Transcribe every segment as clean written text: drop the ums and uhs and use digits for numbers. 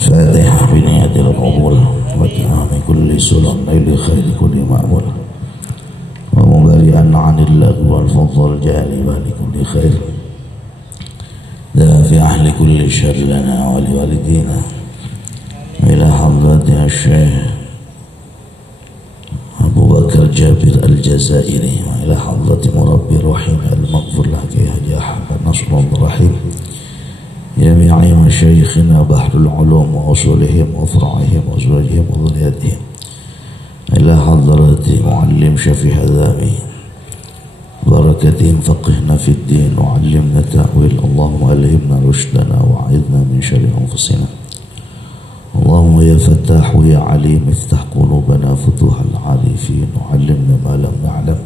فاتحة بنية القبول وتمام كل سلم نيل خير كل مأمول ومبرئا عن اللغو والفضل الجالب لكل خير دافع لكل شر لنا ولوالدينا إلى حضرة الشيخ أبو بكر جابر الجزائري وإلى حضرة مربي الرحيم المغفور لك يا حبيب نصر الرحيم جميع مشايخنا بحر العلوم وأصولهم وفرعهم وأزواجهم وذرياتهم إلى حضرة معلم شفيع ذامي بركتهم فقهنا في الدين وعلمنا تأويل اللهم ألهمنا رشدنا وعيذنا من شر أنفسنا اللهم يا فتاح ويا عليم افتح قلوبنا فتوح العارفين وعلمنا ما لم نعلم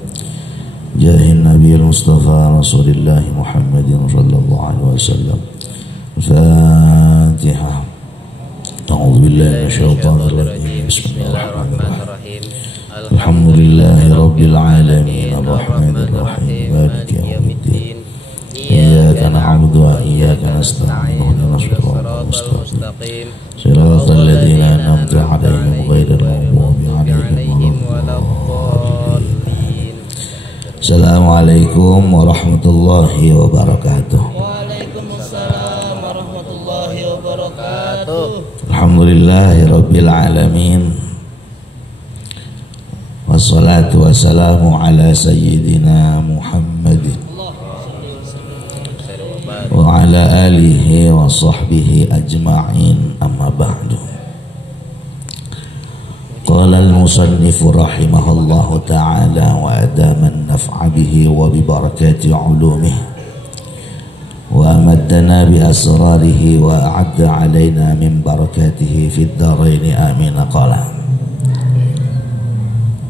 جاه النبي المصطفى رسول الله محمد صلى الله عليه وسلم الفاتحة أعوذ بالله من الشيطان الرجيم بسم الله الرحمن الرحيم الحمد لله رب العالمين الرحمن الرحيم مالك يوم الدين إياك نعبد وإياك نستعين اهدنا الصراط المستقيم صراط الذين أنعمت عليهم غير المغضوب عليهم ولا الضالين. Assalamualaikum warahmatullahi wabarakatuh. Waalaikumsalam warahmatullahi wabarakatuh. Alhamdulillahi rabbil alamin. Wassalatu wassalamu ala sayyidina Muhammadin wa ala alihi wa sahbihi ajma'in, amma ba'du. Qala al-musannifu rahimahullahu ta'ala wa adama an-naf'a bihi wa bi barakati ulumihi wa amaddana bi asrarihi wa a'adda alaina min barakatihi fid daraini amin. Qala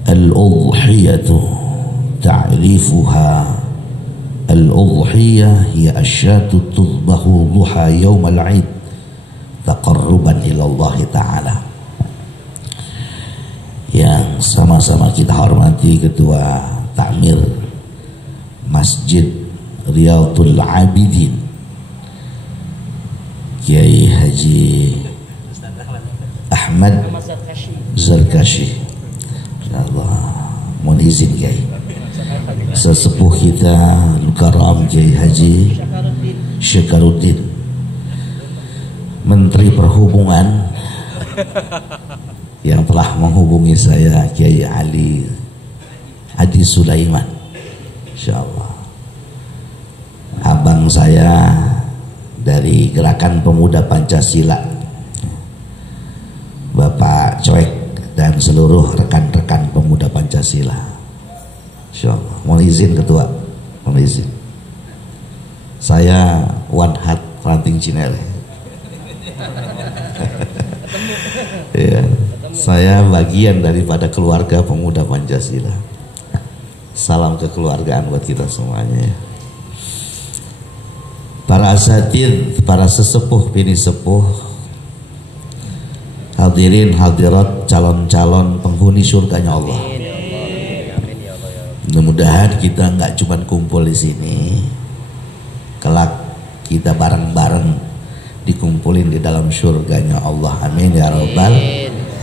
al-udhiyatu ta'rifuha al-udhiyah hiya asyatu tudbahu duha yawmal 'id taqarruban ila Allah ta'ala. Yang sama-sama kita hormati Ketua Takmir Masjid Riyadhul Abidin Kiai Haji Ahmad Zarkashi, insyaallah. Mohon izin Kiai, sesepuh kita Al-Karam Kiai Haji Syekaruddin, Menteri Perhubungan, yang telah menghubungi saya Kiai Ali Hadi Sulaiman, insyaallah. Abang saya dari Gerakan Pemuda Pancasila, Bapak Coek, dan seluruh rekan-rekan pemuda Pancasila, insyaallah. Mohon izin Ketua, mohon izin. Saya One Hat Ranting Cinere. Ya, saya bagian daripada keluarga pemuda Pancasila. Salam kekeluargaan buat kita semuanya. Para asatidz, para sesepuh, bini sepuh, hadirin hadirat, calon-calon penghuni surganya Allah. Mudah-mudahan kita nggak cuma kumpul di sini, kelak kita bareng-bareng dikumpulin di dalam surganya Allah. Amin ya rabbal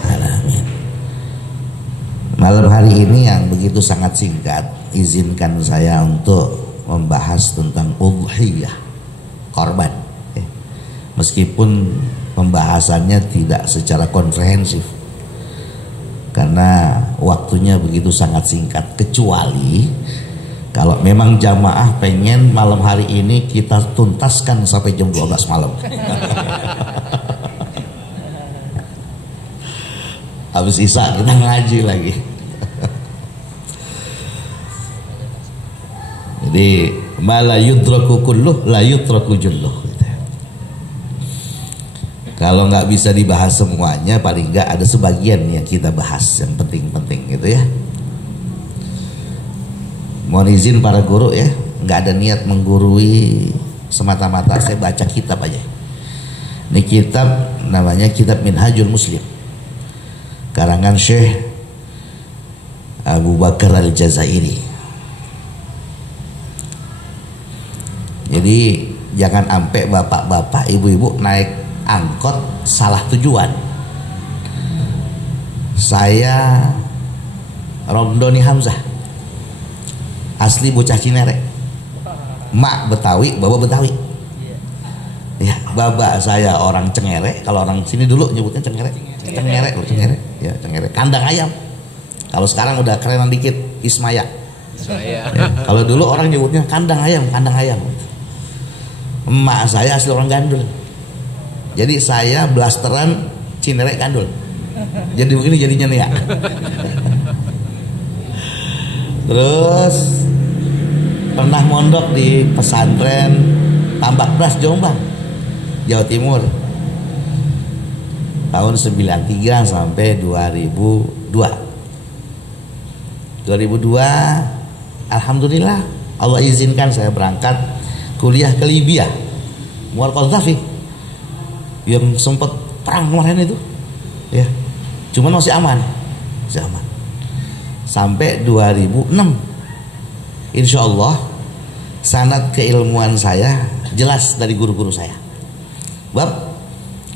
alamin. Malam hari ini yang begitu sangat singkat, izinkan saya untuk membahas tentang udhiyah, korban. Meskipun pembahasannya tidak secara komprehensif karena waktunya begitu sangat singkat, kecuali kalau memang jamaah pengen malam hari ini kita tuntaskan sampai jam 12 malam. Habis isya kita ngaji lagi. Jadi mala yudraku kulluh la yutraku julluh. Kalau nggak bisa dibahas semuanya, paling nggak ada sebagian yang kita bahas yang penting-penting gitu ya. Mohon izin para guru ya, nggak ada niat menggurui semata-mata, saya baca kitab aja. Ini kitab namanya Kitab Minhajul Muslim, karangan Syekh Abu Bakar Al-Jazairi. Jadi jangan sampai bapak-bapak, ibu-ibu naik angkot salah tujuan. Saya Romdoni Hamzah, asli bocah Cinere, mak Betawi, baba Betawi. Ya, baba saya orang Cengere, kalau orang sini dulu nyebutnya Cengere, ya Cengere, kandang ayam. Kalau sekarang udah kerenan dikit, Ismaya. Ya, kalau dulu orang nyebutnya kandang ayam. Emak saya asli orang Gandul, jadi saya blasteran Cinere Gandul. Jadi begini jadinya nih ya. Terus pernah mondok di pesantren Tambak Beras Jombang, Jawa Timur, tahun 93 sampai 2002. 2002 alhamdulillah Allah izinkan saya berangkat kuliah ke Libya, Muammar Qaddafi yang sempat perang kemarin itu, ya. Cuman masih aman. Sampai 2006, insya Allah sanad keilmuan saya jelas dari guru-guru saya. Bab,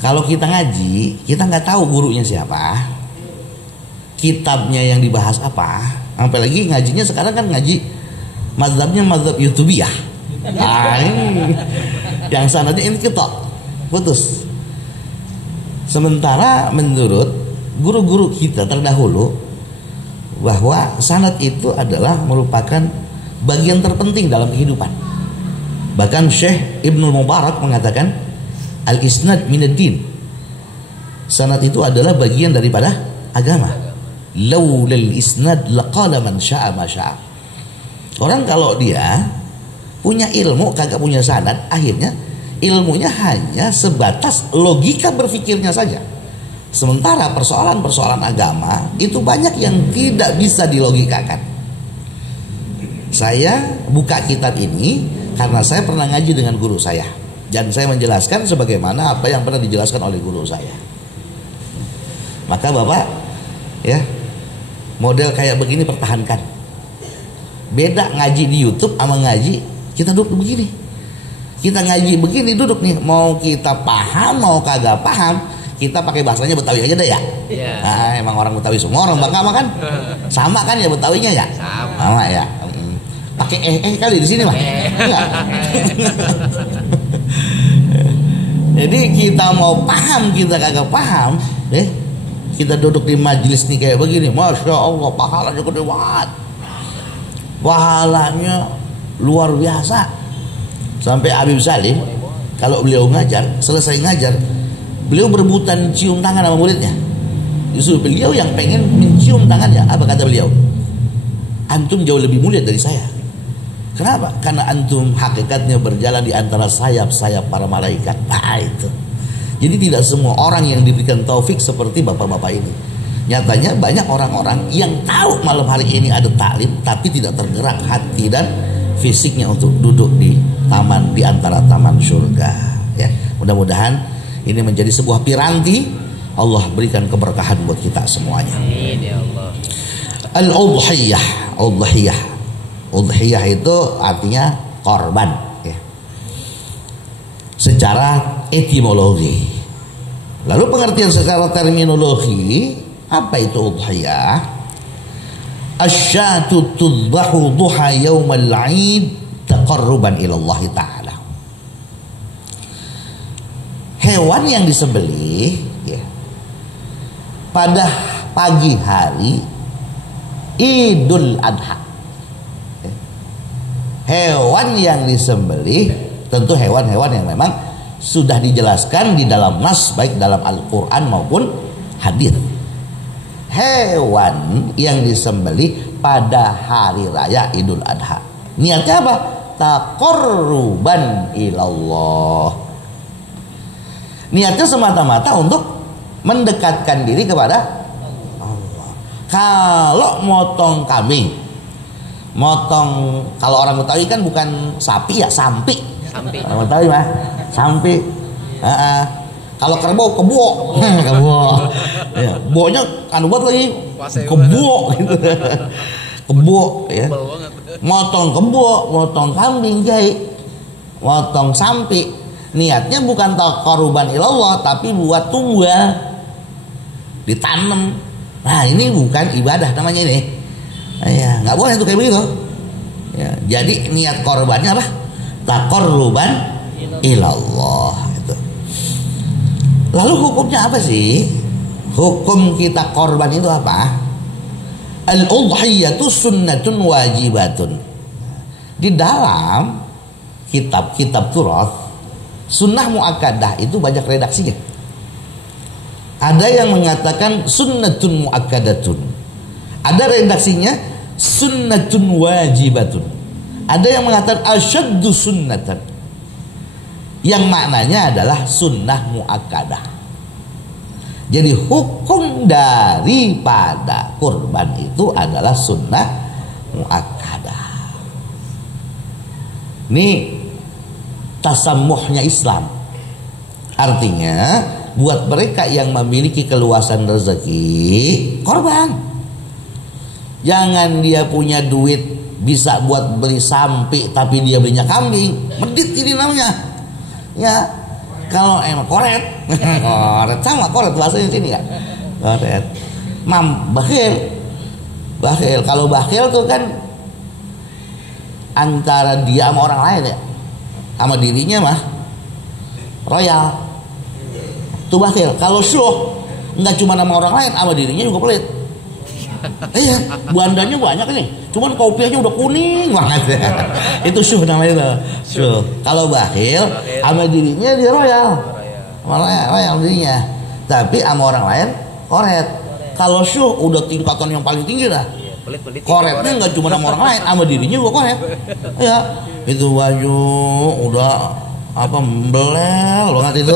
kalau kita ngaji, kita nggak tahu gurunya siapa, kitabnya yang dibahas apa. Apalagi ngajinya sekarang kan ngaji mazhabnya mazhab YouTubiah. Yang sanadnya ini kita putus. Sementara menurut guru-guru kita terdahulu bahwa sanad itu adalah merupakan bagian terpenting dalam kehidupan. Bahkan Syekh Ibnul Mubarak mengatakan al-isnad minad-din. Sanad itu adalah bagian daripada agama. Laulal isnad laqala man syaa ma syaa. Orang kalau dia punya ilmu kagak punya sanad, akhirnya ilmunya hanya sebatas logika berpikirnya saja. Sementara persoalan-persoalan agama itu banyak yang tidak bisa dilogikakan. Saya buka kitab ini karena saya pernah ngaji dengan guru saya, dan saya menjelaskan sebagaimana apa yang pernah dijelaskan oleh guru saya. Maka Bapak, ya, model kayak begini pertahankan. Beda ngaji di YouTube sama ngaji kita duduk begini. Kita ngaji begini duduk nih, mau kita paham mau kagak paham, kita pakai bahasanya Betawi aja deh ya. Nah, emang orang Betawi semua, orang Bangka mah kan sama kan ya Betawinya ya. Sama ya. Pakai kali di sini mah. Jadi kita mau paham kita kagak paham, kita duduk di majelis nih kayak begini, masya Allah pahalanya gede banget. Pahalanya luar biasa. Sampai Habib Salim kalau beliau ngajar, selesai ngajar, beliau berebutan cium tangan sama muridnya. Justru beliau yang pengen mencium tangannya. Apa kata beliau? Antum jauh lebih mulia dari saya. Kenapa? Karena antum hakikatnya berjalan di antara sayap-sayap para malaikat. Nah itu. Jadi tidak semua orang yang diberikan taufik seperti bapak-bapak ini. Nyatanya banyak orang-orang yang tahu malam hari ini ada taklim, tapi tidak tergerak hati dan fisiknya untuk duduk di taman, di antara taman surga. Ya, mudah-mudahan ini menjadi sebuah piranti. Allah berikan keberkahan buat kita semuanya. Amin ya Allah. Al-udhiyah, udhiyah itu artinya korban, ya. Secara etimologi. Lalu pengertian secara terminologi, apa itu udhiyah? Asyatu tudbahu duha yaumal 'id taqarruban ila Allah Ta'ala. Hewan yang disembelih, ya, pada pagi hari Idul Adha. Hewan yang disembelih tentu hewan-hewan yang memang sudah dijelaskan di dalam nas, baik dalam Al-Quran maupun hadis. Hewan yang disembelih pada hari raya Idul Adha. Niatnya apa? Taqarruban ilallah. Niatnya semata-mata untuk mendekatkan diri kepada Allah. Kalau motong kambing, kalau orang Betawi kan bukan sapi ya, sampi. Orang Betawi mah sampi. Kalau kerbau kebo. Ya, bonya anu buat lagi kebo gitu. Kebo ya. Motong kebo, motong kambing jahit, motong sampi. Niatnya bukan taqarruban ilallah, tapi buat tumbuh, ditanam. Nah ini bukan ibadah namanya ini. Ya, nggak boleh tuh kayak begitu. Ya, jadi niat korbannya apa? Taqarruban ilallah. Itu. Lalu hukumnya apa sih? Hukum kita korban itu apa? Al-udhiyatu sunnatun wajibatun. Di dalam kitab-kitab turas, sunnah muakkadah itu banyak redaksinya. Ada yang mengatakan sunnatun muakkadatun. Ada redaksinya sunnatun wajibatun. Ada yang mengatakan asyaddu sunnatan, yang maknanya adalah sunnah muakkadah. Jadi hukum daripada kurban itu adalah sunnah muakkadah. Ini tasammuhnya Islam. Artinya buat mereka yang memiliki keluasan rezeki, korban. Jangan dia punya duit bisa buat beli sapi tapi dia belinya kambing, medit ini namanya. Ya, kalau emang koret, koret sama koret bahasanya sini kan, koret. Bakhil. Kalau bakhil tuh kan antara dia sama orang lain ya, sama dirinya mah royal. Tuh bakhil. Kalau syuh nggak cuma sama orang lain, sama dirinya juga pelit. Iya, bandanya banyak nih. Cuman kopiahnya udah kuning banget. Itu syuh namanya. Syuh. Kalau bakhil sama dirinya dia royal. Royal dirinya. Tapi sama orang lain koret. Kalau syuh udah tingkatan yang paling tinggi dah. Koretnya nggak cuma sama orang lain, sama dirinya juga koret. Ya, itu baju udah apa belel banget itu.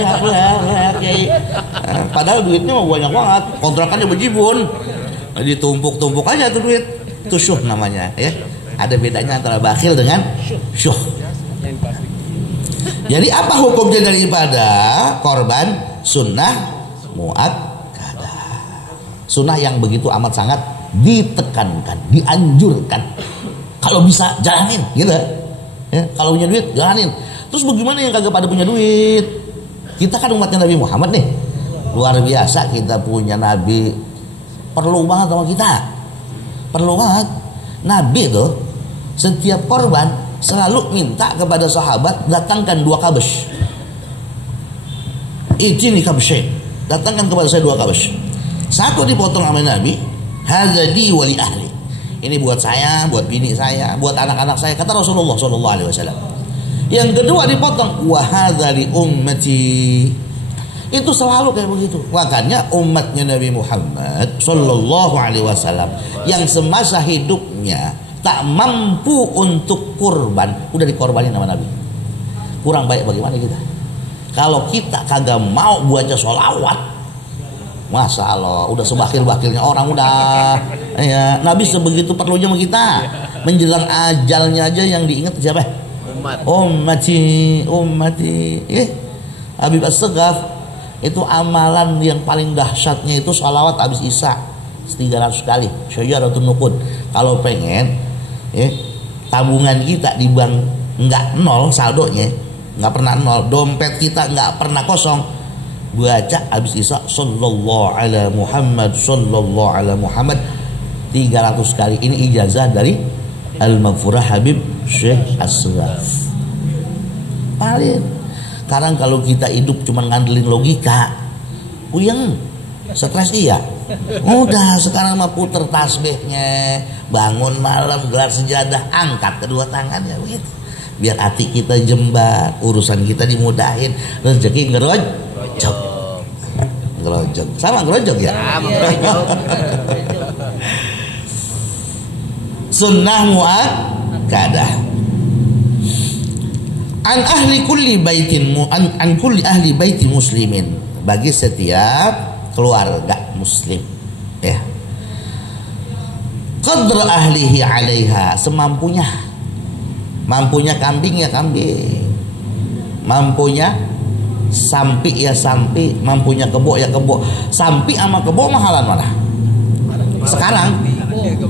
Ya belel kayak. Padahal duitnya mau banyak banget. Kontrakannya bejibun. Ditumpuk-tumpuk aja tuh duit. Itu syuh namanya ya. Ada bedanya antara bakhil dengan syuh. Jadi apa hukumnya daripada korban? Sunnah muakkadah. Sunnah yang begitu amat sangat ditekankan, dianjurkan. Kalau bisa jalanin gitu ya. Kalau punya duit jalanin. Terus bagaimana yang kagak pada punya duit? Kita kan umatnya Nabi Muhammad nih. Luar biasa kita punya Nabi. Perlu banget sama kita. Perlu banget. Nabi tuh setiap korban selalu minta kepada sahabat datangkan 2 kabes. Ijini kabshain. Datangkan kepada saya 2 kabes. Satu dipotong sama Nabi, hadzali wali ahli. Ini buat saya, buat bini saya, buat anak-anak saya, kata Rasulullah sallallahu alaihi wasallam. Yang kedua dipotong, wa hadzali ummati. Itu selalu kayak begitu. Makanya umatnya Nabi Muhammad sallallahu alaihi wasallam yang semasa hidupnya tak mampu untuk kurban, udah dikorbanin sama Nabi. Kurang baik bagaimana kita? Kalau kita kagak mau baca sholawat, Masya Allah, udah sebakhil-bakhilnya orang udah. Ya, Nabi sebegitu perlunya sama kita. Menjelang ajalnya aja yang diingat siapa? Ummati. Habib As-Saghaf. Itu amalan yang paling dahsyatnya itu sholawat habis isya 300 kali. Syajaratun nuqud. Kalau pengen ya, tabungan kita di bank nggak nol saldonya, nggak pernah nol, dompet kita nggak pernah kosong, baca habis isya sallallahu ala Muhammad 300 kali. Ini ijazah dari Al-Maghfurah Habib Syekh As-Saghaf. Paling sekarang kalau kita hidup cuma ngandelin logika, puyeng, stres iya. Udah sekarang mah puter tasbihnya, bangun malam gelar sejadah, angkat kedua tangannya begitu. Biar hati kita jembar, urusan kita dimudahin, rezeki ngerojok. Sama ngerojok ya? Sunnah muakkadah. An ahli kulli baitin an kulli ahli baiti muslimin, bagi setiap keluarga muslim ya, qadra ahlihi 'alaiha, semampunya. Mampunya kambing ya kambing, mampunya sampi ya sampi, mampunya kebo ya kebo. Sampi sama kebo mahalan mana sekarang?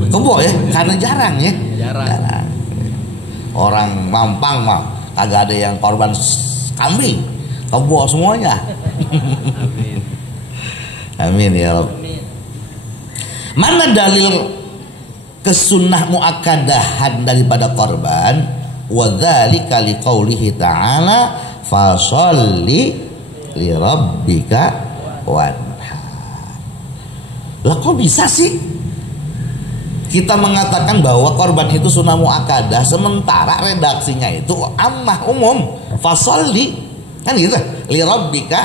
Kebo ya, karena jarang ya. Jarang. Orang Mampang mah kagak ada yang korban kambing, kebo semuanya. Amin ya Rabb. Mana dalil kesunnah muakkadahan daripada korban? Wa dzalika liqaulihi ta'ala fasholli li rabbika wanhar. Lah kok bisa sih kita mengatakan bahwa korban itu sunnah muakkadah sementara redaksinya itu ammah umum, fasholli kan gitu, li rabbika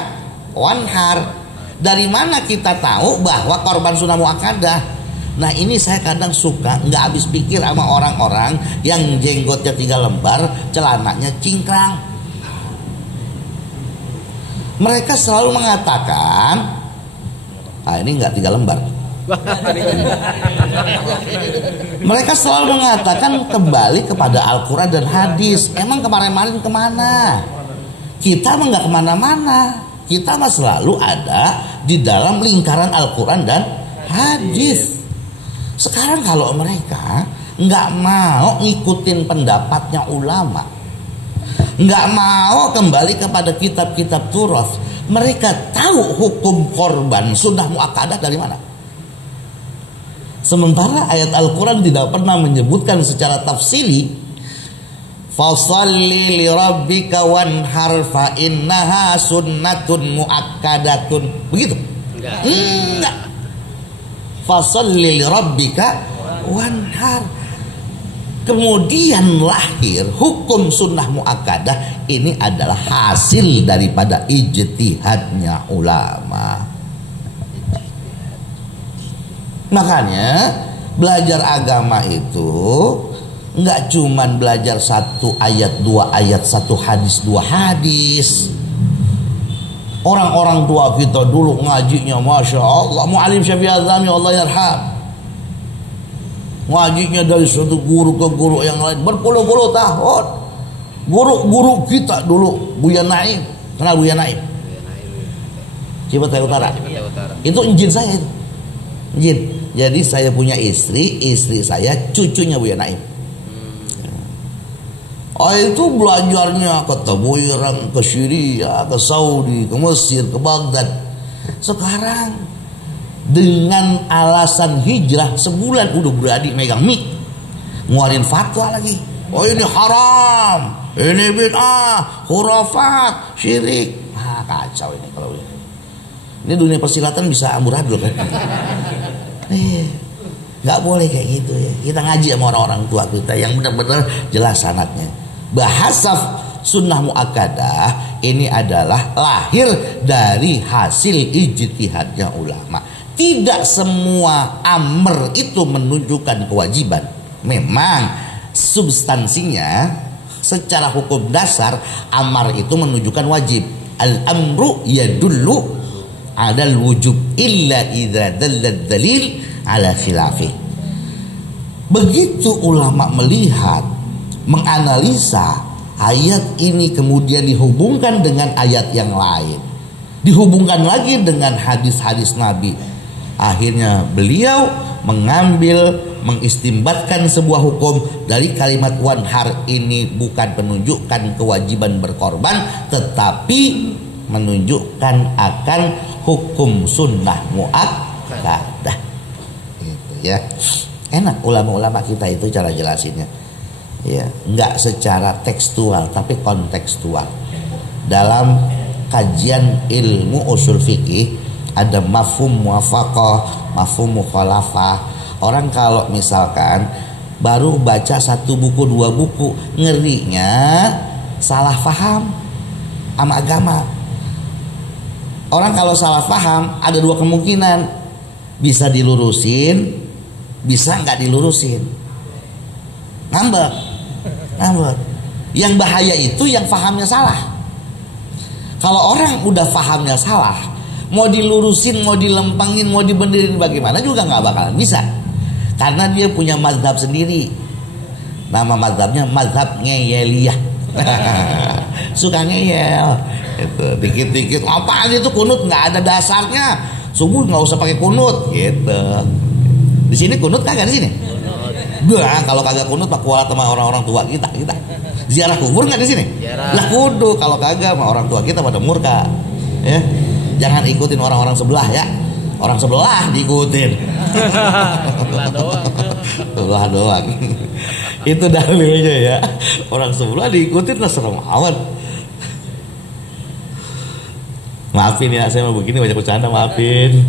wanhar. Dari mana kita tahu bahwa korban sunnah muakkadah? Nah ini saya kadang suka nggak habis pikir sama orang-orang yang jenggotnya 3 lembar, celananya cingkrang. Mereka selalu mengatakan, ini nggak 3 lembar. Mereka selalu mengatakan kembali kepada Al-Quran dan hadis. Emang kemarin-kemarin kemana? Kita mah nggak kemana-mana. Kita mah selalu ada di dalam lingkaran Al-Quran dan hadis. Sekarang kalau mereka nggak mau ngikutin pendapatnya ulama, nggak mau kembali kepada kitab-kitab Turath, mereka tahu hukum korban sunnah muakkadah dari mana. Sementara ayat Al-Quran tidak pernah menyebutkan secara tafsili fasholli li rabbika wanhar fa innaha sunnatun muakkadatun. Begitu? Enggak. Fasholli li rabbika wanhar. Kemudian lahir hukum sunnah muakkadah. Ini adalah hasil daripada ijtihadnya ulama. Makanya belajar agama itu nggak cuman belajar 1 ayat 2 ayat, 1 hadis 2 hadis. Orang-orang tua kita dulu ngajinya Masya Allah, Mu'alim Syafi'i Azami Allah yarham, ngajinya dari satu guru ke guru yang lain berpuluh-puluh tahun. Guru-guru kita dulu Buya Naim, kenal Buya Naim? Cipatai Utara. Itu injin saya itu. Injin. Jadi saya punya istri saya cucunya Buya Naim. Itu belajarnya ke Tebuirang, ke Syria, ke Saudi, ke Mesir, ke Baghdad. Sekarang dengan alasan hijrah sebulan udah berani megang mic, ngeluarin fatwa lagi. Oh ini haram, ini bid'ah, khurafat, syirik. Kacau ini kalau ini. Ini dunia persilatan bisa amburadul kan. Nggak boleh kayak gitu ya. Kita ngaji sama orang-orang tua kita yang benar-benar jelas sanadnya. Bahasa sunnah muakkadah ini adalah lahir dari hasil ijtihadnya ulama. Tidak semua amr itu menunjukkan kewajiban. Memang substansinya secara hukum dasar amar itu menunjukkan wajib. Al-amru yadullu adal wujub illa idza dallad dalil ala khilafih. Begitu ulama melihat, menganalisa ayat ini kemudian dihubungkan dengan ayat yang lain, dihubungkan lagi dengan hadis-hadis Nabi, akhirnya beliau mengambil, mengistimbatkan sebuah hukum dari kalimat wanhar ini bukan menunjukkan kewajiban berkorban, tetapi menunjukkan akan hukum sunnah muakkadah. Gitu ya. Enak ulama-ulama kita itu cara jelasinnya. Ya, enggak secara tekstual tapi kontekstual. Dalam kajian ilmu usul fikih ada mafhum muwafaqah, mafhum mukhalafah. Orang kalau misalkan baru baca 1 buku 2 buku, ngerinya salah paham sama agama. Orang kalau salah paham ada 2 kemungkinan, bisa dilurusin, bisa nggak dilurusin, ngambek. Yang bahaya itu yang fahamnya salah. Kalau orang udah fahamnya salah, mau dilurusin, mau dilempengin, mau dibenerin bagaimana juga nggak bakalan bisa, karena dia punya mazhab sendiri. Nama mazhabnya mazhab ngeyeliyah. Suka ngeyel itu, dikit-dikit apaan itu kunut nggak ada dasarnya, subuh nggak usah pakai kunut gitu. Di sini kunut kagak di sini. Nah, kalau kagak kunut pak kualat sama orang-orang tua kita. Ziarah kubur nggak di sini? Ziarah. Lah kudu, kalau kagak mah orang tua kita pada murka. Ya. Jangan ikutin orang-orang sebelah ya. Orang sebelah diikutin. Sebelah doang. Sebelah doang. Itu dalilnya ya. Orang sebelah diikutin lah serem amat. Maafin ya, saya mau begini banyak bercanda, maafin.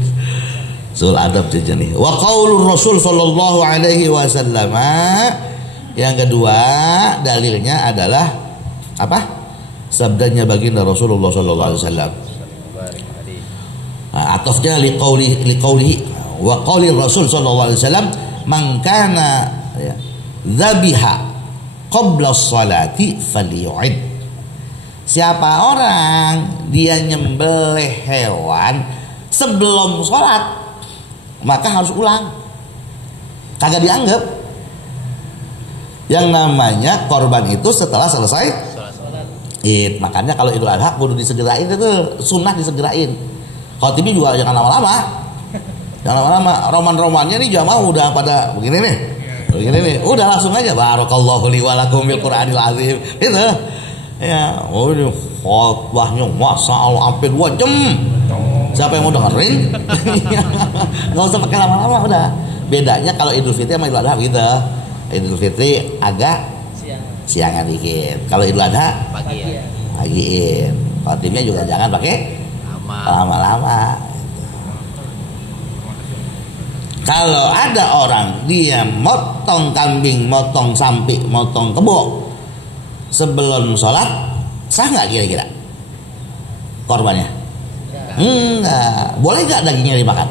Sul adab jajan nih. Wa qaulur Rasul sallallahu alaihi wasallam. Yang kedua dalilnya adalah apa? Sabdanya baginda Rasulullah sallallahu alaihi wasallam. Atafnya liqaulihi wa qauli Rasul sallallahu alaihi wasallam man kana dzabiha qabla sholati falyu'id. Siapa orang dia nyembelih hewan sebelum sholat maka harus ulang, kagak dianggap. Yang namanya korban itu setelah selesai Id. Makanya kalau Idul Adha kudu disegerain, itu sunnah disegerain. Kalau TV juga jangan lama-lama, jangan lama-lama. Roman-romannya nih jamaah udah pada begini nih, udah langsung aja barakallahu li wa lakum bil Qur'anil azim itu ya. Ini khotbahnya masalah sampai 2 jam. Siapa yang mau dengerin? Nggak usah pakai lama-lama, udah. Bedanya kalau Idul Fitri sama Idul Adha gitu. Idul Fitri agak siangan dikit. Kalau Idul Adha pagiin. Kalau timnya juga jangan pakai lama-lama. Kalau ada orang dia motong kambing, motong sapi, motong kebo sebelum sholat, sah nggak kira-kira korbannya? Enggak. Boleh nggak dagingnya dimakan?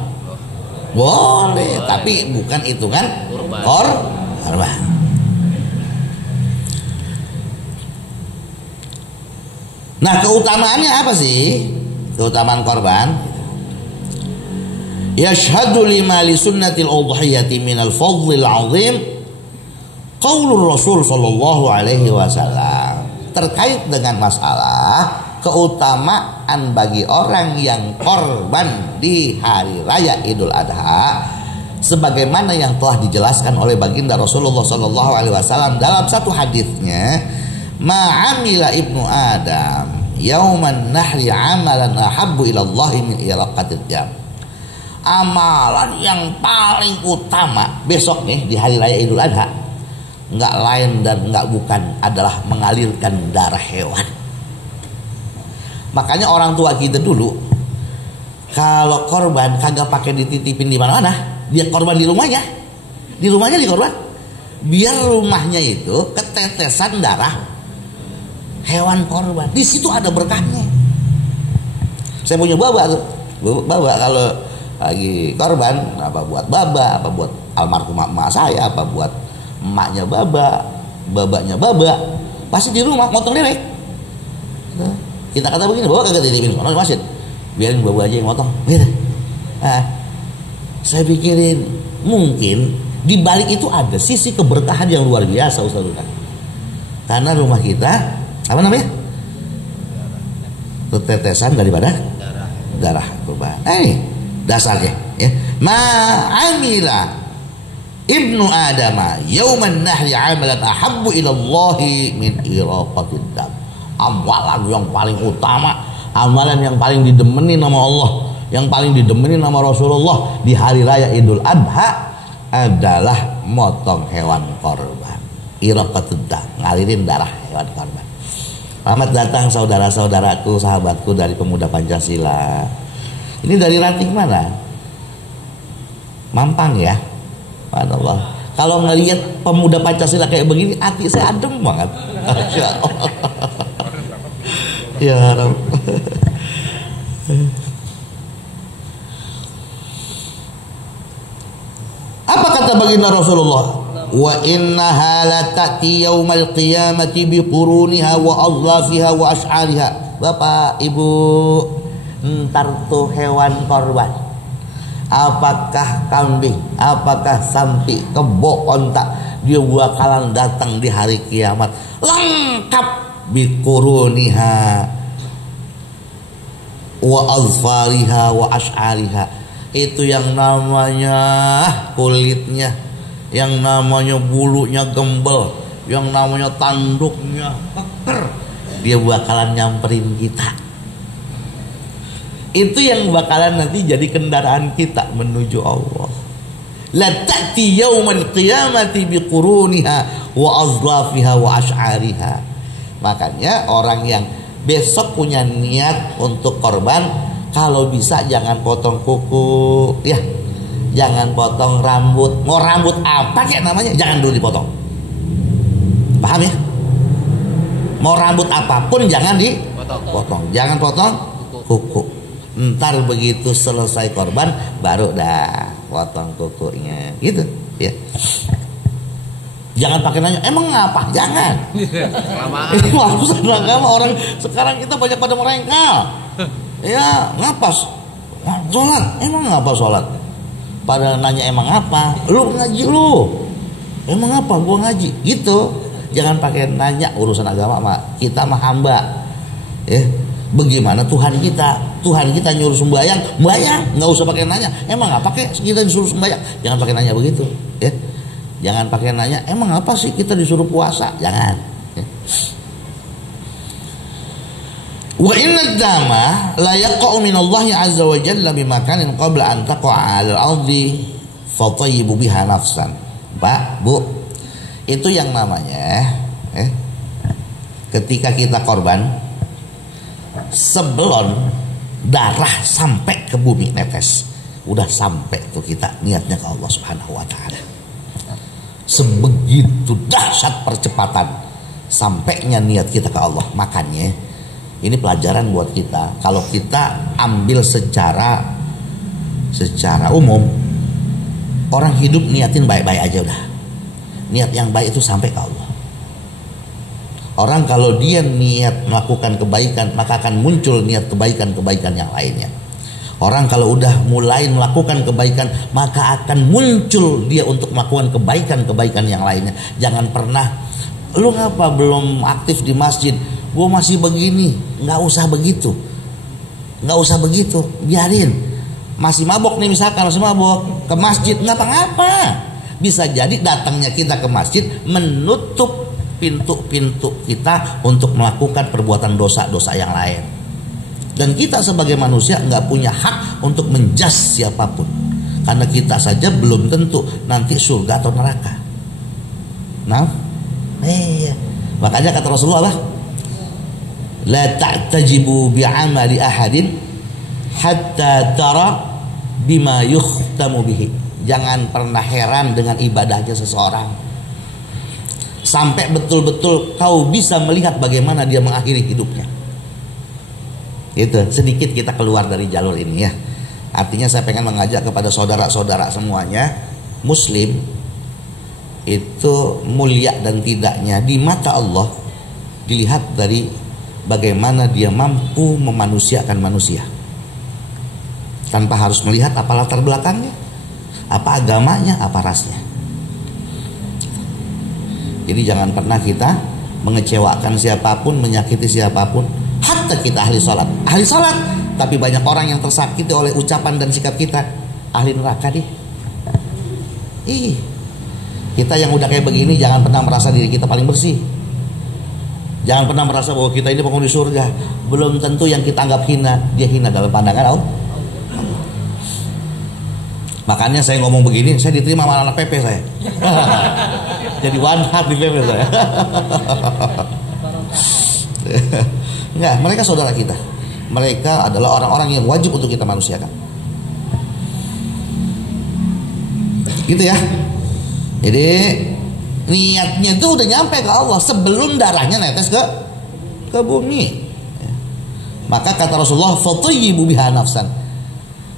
Boleh, tapi bukan hitungan korban. Nah, keutamaannya apa sih? Keutamaan korban. Yashhadu lima li sunnatil udhiyati minal fadlil azim qaulur Rasul sallallahu alaihi wasallam. Terkait dengan masalah keutamaan bagi orang yang korban di hari raya Idul Adha, sebagaimana yang telah dijelaskan oleh baginda Rasulullah sallallahu alaihi wasallam dalam satu hadisnya, ma'amila ibnu Adam yauman nahri amalan ahabbu ila Allah min iraqatid jam. Amalan yang paling utama besok nih di hari raya Idul Adha enggak lain dan enggak bukan adalah mengalirkan darah hewan. Makanya orang tua kita dulu kalau korban kagak pakai dititipin di mana-mana, dia korban di rumahnya. Di rumahnya dikorban. Biar rumahnya itu ketetesan darah hewan korban. Di situ ada berkahnya. Saya punya baba tuh. Baba kalau lagi korban, apa buat baba, apa buat almarhum emak saya, apa buat emaknya baba, babanya baba, pasti di rumah motong direk. Kita kata begini, bawa kagak dititipin di masjid, biarin baba aja yang motong. Gitu. Nah, saya pikirin mungkin di balik itu ada sisi keberkahan yang luar biasa, Ustaz. Karena rumah kita apa namanya? Tetesan daripada darah korban. Ini dasarnya ya. Ma'amila ibnu Adam yauman nahri amalan ahabbu ila Allah min iraqatid dam. Amalan yang paling utama, amalan yang paling didemeni nama Allah, yang paling didemeni nama Rasulullah di hari raya Idul Adha adalah motong hewan korban. Iraqatid dam, ngalirin darah hewan korban. Selamat datang saudara-saudaraku, sahabatku dari Pemuda Pancasila. Ini dari ranting mana? Mampang ya. Subhanallah. Kalau ngelihat Pemuda Pancasila kayak begini, hati saya adem banget. Masya Allah. Ya Rabb. Apa kata baginda Rasulullah? Wa innaha la ta'ti yaumal qiyamati bi quruniha wa adlafiha wa ash'ariha. Bapak, Ibu, ntar tuh hewan korban, apakah kambing, apakah sapi, kebo, onta, dia bakalan datang di hari kiamat lengkap biquruniha wa azfariha wa ash'ariha. Itu yang namanya kulitnya, yang namanya bulunya gembel, yang namanya tanduknya keker, dia bakalan nyamperin kita. Itu yang bakalan nanti jadi kendaraan kita menuju Allah. La ta'ti yaumal qiyamati biquruniha wa azlafiha wa ash'ariha. Makanya orang yang besok punya niat untuk korban, kalau bisa jangan potong kuku, ya, jangan potong rambut. Mau rambut apa kayak namanya, jangan dulu dipotong. Paham ya? Mau rambut apapun jangan dipotong, jangan potong kuku. Ntar begitu selesai korban baru dah potong kukunya, gitu ya. Jangan pakai nanya, emang ngapa? Jangan. Ini urusan agama. Orang sekarang kita banyak pada merengkal. Ya, ngapa? Sholat. Emang ngapa sholat? Pada nanya emang apa? Lu ngaji lu. Emang apa? Gua ngaji. Gitu. Jangan pakai nanya urusan agama mah. Kita mah hamba. Ya. Bagaimana Tuhan kita? Tuhan kita nyuruh sembahyang, sembahyang. Nggak usah pakai nanya. Emang apa pakai kita disuruh sembahyang? Jangan pakai nanya begitu. Ya. Jangan pakai nanya, emang apa sih kita disuruh puasa? Jangan. Wa inna dama la yaqa'u min Allah azza wa jalla bi makanin qabla an taqa'a 'ala al-ardi fatayyibu biha nafsan. Pak, Bu, itu yang namanya ketika kita korban, sebelum darah sampai ke bumi netes, udah sampai tuh kita niatnya ke Allah Subhanahu wa taala. Sebegitu dahsyat percepatan sampainya niat kita ke Allah. Makanya ini pelajaran buat kita. Kalau kita ambil secara umum, orang hidup niatin baik-baik aja udah. Niat yang baik itu sampai ke Allah. Orang kalau dia niat melakukan kebaikan, maka akan muncul niat kebaikan-kebaikan yang lainnya. Orang kalau udah mulai melakukan kebaikan, maka akan muncul dia untuk melakukan kebaikan-kebaikan yang lainnya. Jangan pernah, lu ngapa belum aktif di masjid? Gua masih begini. Nggak usah begitu. Nggak usah begitu. Biarin. Masih mabok nih misalkan, masih mabok. Ke masjid, ngapa-ngapa. Bisa jadi datangnya kita ke masjid menutup pintu-pintu kita untuk melakukan perbuatan dosa-dosa yang lain. Dan kita sebagai manusia nggak punya hak untuk menjas siapapun, karena kita saja belum tentu nanti surga atau neraka. Nah, makanya kata Rasulullah, la ta'tajibu bi'amali ahadin hatta tara bima yukhtamu bihi. Jangan pernah heran dengan ibadahnya seseorang sampai betul-betul kau bisa melihat bagaimana dia mengakhiri hidupnya. Itu sedikit kita keluar dari jalur ini ya. Artinya saya pengen mengajak kepada saudara-saudara semuanya, Muslim itu mulia dan tidaknya di mata Allah dilihat dari bagaimana dia mampu memanusiakan manusia, tanpa harus melihat apa latar belakangnya, apa agamanya, apa rasnya. Jadi jangan pernah kita mengecewakan siapapun, menyakiti siapapun. Hatta kita ahli sholat, tapi banyak orang yang tersakiti oleh ucapan dan sikap kita, ahli neraka deh. Kita yang udah kayak begini jangan pernah merasa diri kita paling bersih. Jangan pernah merasa bahwa kita ini penghuni surga. Belum tentu yang kita anggap hina, dia hina dalam pandangan Allah. Makanya saya ngomong begini, saya diterima sama anak PP saya. Jadi one heart di PP saya. Enggak, mereka saudara kita. Mereka adalah orang-orang yang wajib untuk kita manusiakan. Gitu ya. Jadi niatnya itu udah nyampe ke Allah sebelum darahnya netes ke bumi. Maka kata Rasulullah, fatayyibu biha nafsan.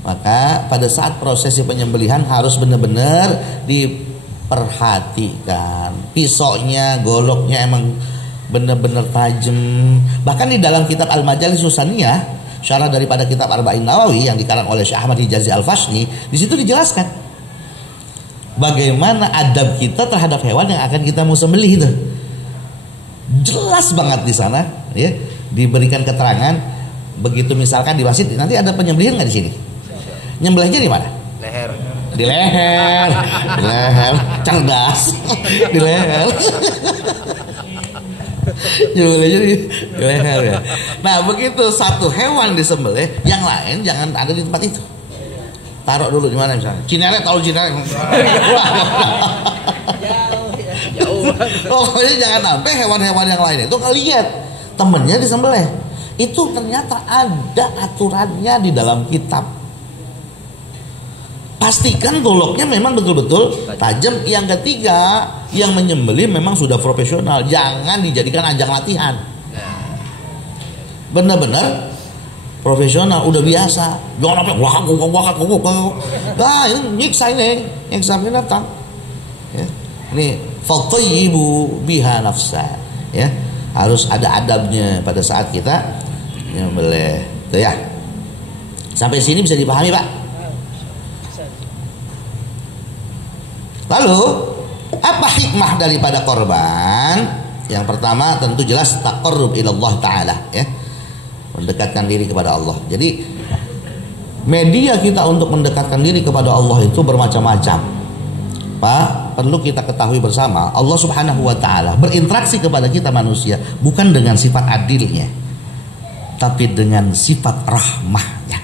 Maka pada saat prosesi penyembelihan harus benar-benar diperhatikan. Pisaunya, goloknya emang benar-benar tajam. Bahkan di dalam kitab Al-Majalis Susaniyah, syarah daripada kitab Arba'in Nawawi yang dikarang oleh Syekh Ahmad Hijazi Al-Fashni, di situ dijelaskan bagaimana adab kita terhadap hewan yang akan kita mau sembelih itu. Jelas banget di sana, ya, diberikan keterangan. Begitu misalkan di masjid nanti ada penyembelihan nggak di sini? Nyembelihnya di mana? Leher. Di leher, cerdas, di leher. Nah begitu satu hewan disembelih, yang lain jangan ada di tempat itu. Taruh dulu di mana misalnya. Cinere, tahu Cinere? Jauh. Pokoknya jangan sampai hewan-hewan yang lain itu ngelihat temennya disembelih. Itu ternyata ada aturannya di dalam kitab. Pastikan goloknya memang betul-betul tajam. Yang ketiga, yang menyembelih memang sudah profesional. Jangan dijadikan ajang latihan. Benar-benar profesional, udah biasa. Jangan sampai wak. Nah, ini nyiksa ini datang. Ya. Ini fatayyibu biha nafsa. Ya, harus ada adabnya pada saat kita nyembelih. Tuh ya. Sampai sini bisa dipahami, Pak? Lalu apa hikmah daripada korban? Yang pertama tentu jelas taqarrub ilallah ta'ala, ya, mendekatkan diri kepada Allah. Jadi media kita untuk mendekatkan diri kepada Allah itu bermacam-macam, Pak. Perlu kita ketahui bersama, Allah subhanahu wa ta'ala berinteraksi kepada kita manusia bukan dengan sifat adilnya, tapi dengan sifat rahmahnya,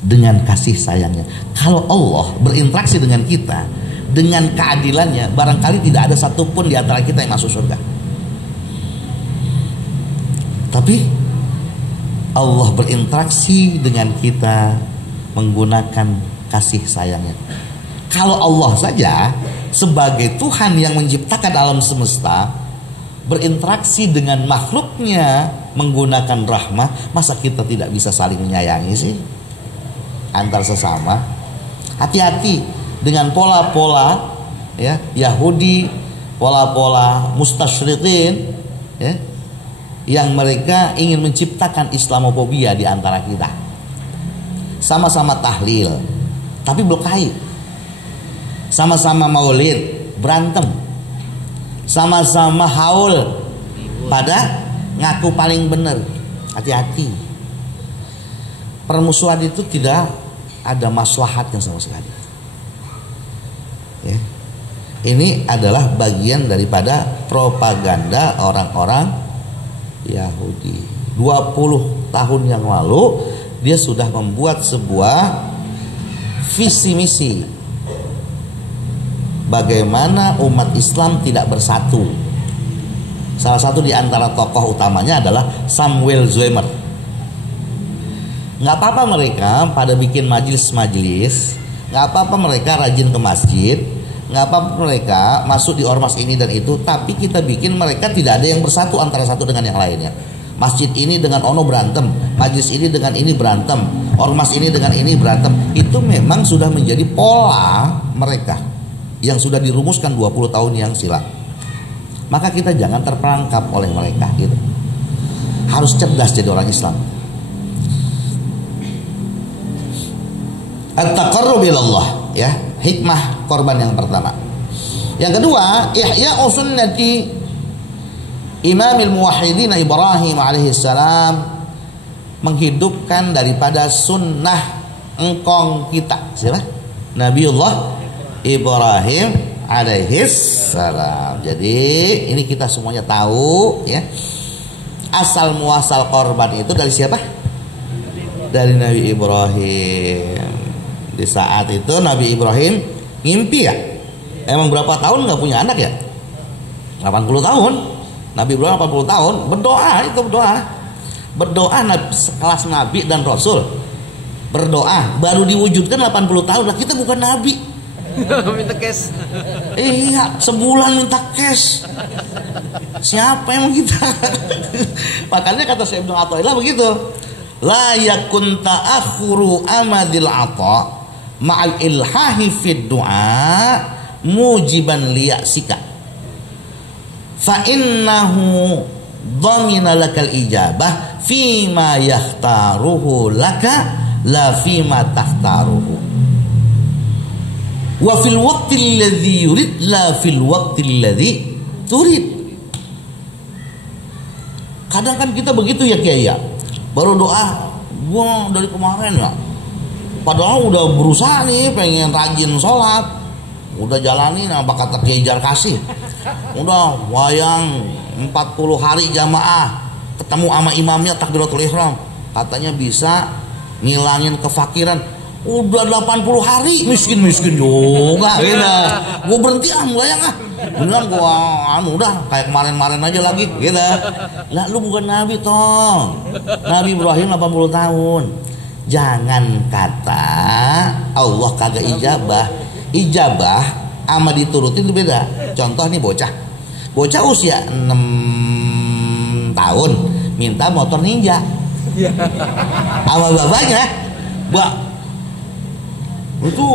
dengan kasih sayangnya. Kalau Allah berinteraksi dengan kita dengan keadilannya, barangkali tidak ada satupun di antara kita yang masuk surga. Tapi Allah berinteraksi dengan kita menggunakan kasih sayangnya. Kalau Allah saja sebagai Tuhan yang menciptakan alam semesta berinteraksi dengan makhluknya menggunakan rahmah, masa kita tidak bisa saling menyayangi sih antar sesama? Hati-hati dengan pola-pola, ya, Yahudi, pola-pola mustasyriqin, ya, yang mereka ingin menciptakan Islamofobia di antara kita. Sama-sama tahlil tapi berkait, sama-sama maulid berantem, sama-sama haul pada ngaku paling benar. Hati-hati, permusuhan itu tidak ada maslahatnya sama sekali, ya. Ini adalah bagian daripada propaganda orang-orang Yahudi. 20 tahun yang lalu dia sudah membuat sebuah visi misi bagaimana umat Islam tidak bersatu. Salah satu di antara tokoh utamanya adalah Samuel Zwemer. Nggak apa-apa mereka pada bikin majelis-majelis, nggak apa-apa mereka rajin ke masjid, nggak apa-apa mereka masuk di ormas ini dan itu, tapi kita bikin mereka tidak ada yang bersatu antara satu dengan yang lainnya. Masjid ini dengan ono berantem, majelis ini dengan ini berantem, ormas ini dengan ini berantem. Itu memang sudah menjadi pola mereka yang sudah dirumuskan 20 tahun yang silam. Maka kita jangan terperangkap oleh mereka gitu. Harus cerdas jadi orang Islam. At-taqarrub ilallah, ya, hikmah korban yang pertama. Yang kedua, ihya'u sunnati Imamil Muwahhidin Ibrahim alaihissalam, menghidupkan daripada sunnah engkong kita. Siapa? Nabiullah Ibrahim alaihissalam. Jadi ini kita semuanya tahu, ya, asal muasal korban itu dari siapa? Dari Nabi Ibrahim. Di saat itu Nabi Ibrahim ngimpi, ya. Emang berapa tahun nggak punya anak, ya? 80 tahun. Nabi Ibrahim 80 tahun berdoa, itu berdoa sekelas Nabi dan Rasul. Berdoa baru diwujudkan 80 tahun. Lah kita bukan Nabi. Minta cash. Iya, sebulan minta cash. Siapa emang kita? Makanya kata Syekh Ibnu Athaillah begitu. La yakun ta'akhuru amadil ata ma'al ilhahi fid du'a mujiban liya'sika fa innahu dhamina lakal ijabah fima yahtaruhu laka la fima tahtaruhu wa fil waqti alladhi yurid la fil waqti alladhi turid. Kadang kan kita begitu, ya Kiai, ya, baru doa gua dari kemarin, ya, padahal udah berusaha nih pengen rajin sholat, udah jalanin apa kata Kiai Jar kasih, udah wayang 40 hari jamaah ketemu sama imamnya takbiratul ihram, katanya bisa ngilangin kefakiran. Udah 80 hari miskin-miskin juga gitu. Gua berhenti wayang beneran gua udah kayak kemarin-kemarin aja lagi gitu. Lah lu bukan nabi tong. Nabi Ibrahim 80 tahun. Jangan kata Allah kagak ijabah. Ijabah sama diturutin itu beda. Contoh nih bocah usia 6 tahun minta motor ninja sama bapaknya, Mbak itu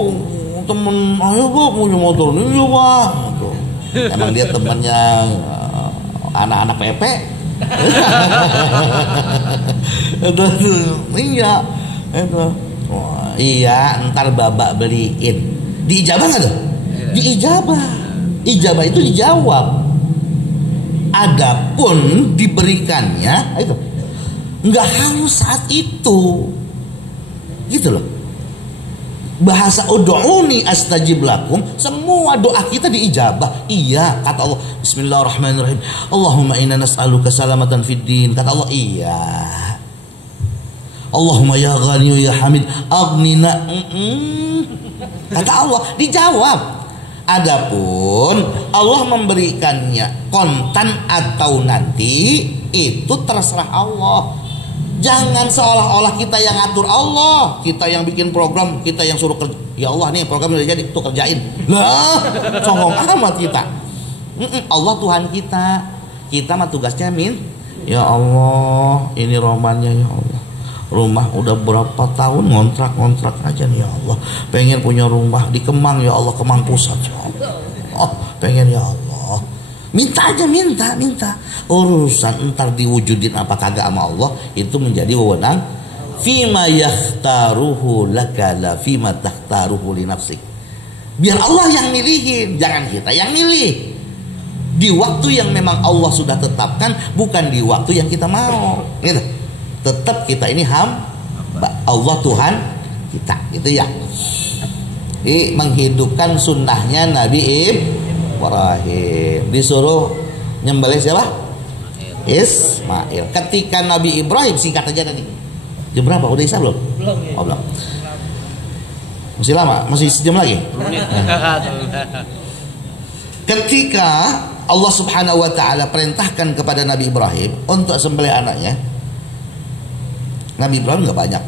temen ayo Pak punya motor ninja Pak. Emang dia temannya anak-anak Pepe. Itu ninja itu. Oh, iya ntar babak beliin. Diijabah nggak tuh? Diijabah. Ijabah itu dijawab. Adapun diberikannya itu nggak harus saat itu, gitu loh. Bahasa ud'uni astajib lakum, semua doa kita diijabah. Iya, kata Allah, bismillahirrahmanirrahim, Allahumma inna nas'aluka salamatan fid din. Kata Allah, iya. Allahumma ya ghani ya hamid aghnina. Kata Allah, dijawab. Adapun Allah memberikannya kontan atau nanti, itu terserah Allah. Jangan seolah-olah kita yang ngatur Allah, kita yang bikin program, kita yang suruh kerja. Ya Allah nih program udah jadi, tuh kerjain. Lah, songong amat kita. Allah Tuhan kita. Kita mah tugasnya ya Allah, ini romannya ya Allah. Rumah udah berapa tahun ngontrak aja nih ya Allah. Pengen punya rumah di Kemang ya Allah, Kemang Pusat ya Allah. Oh, pengen ya Allah. Minta aja, minta. Urusan entar diwujudin apa kagak sama Allah itu menjadi wewenang. Fima yakhtaruhu laka la fima takhtaruhu li nafsik. Biar Allah yang milihin, jangan kita yang milih. Di waktu yang memang Allah sudah tetapkan, bukan di waktu yang kita mau. Gitu. Tetap kita ini Allah Tuhan kita, gitu ya. Ini menghidupkan sunnahnya Nabi Ibrahim. Disuruh nyembelih siapa? Ismail. Ketika Nabi Ibrahim, singkat aja tadi. Jam berapa? Udah isya belum? Belum. Oh, belum. Masih lama? Masih sejam lagi? Ketika Allah Subhanahu wa taala perintahkan kepada Nabi Ibrahim untuk sembelih anaknya, Nabi Ibrahim enggak banyak